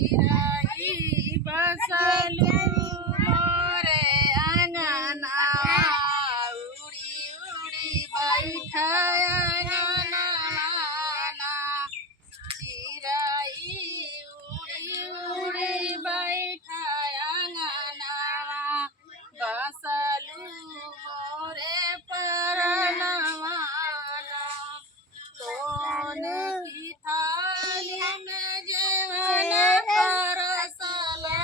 चिराई बसलू मोरे अंगना उड़ी उड़ी बैठाया अंगना चिराई उड़ी उड़ी बैठाया अंगना बसलू मोरे परनवा सोने की थाली में जेवन परसला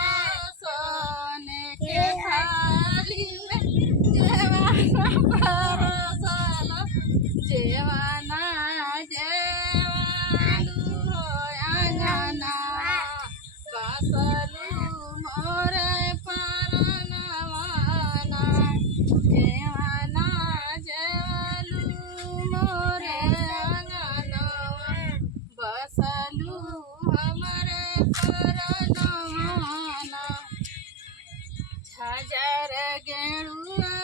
सोने के थाली में जेवन परसला जेवना जेवालू हो अंगना बसलू मोरे परनवाना जेवना जेवालू मोरे बसलू हमरे परनवाना झजर गेरुआ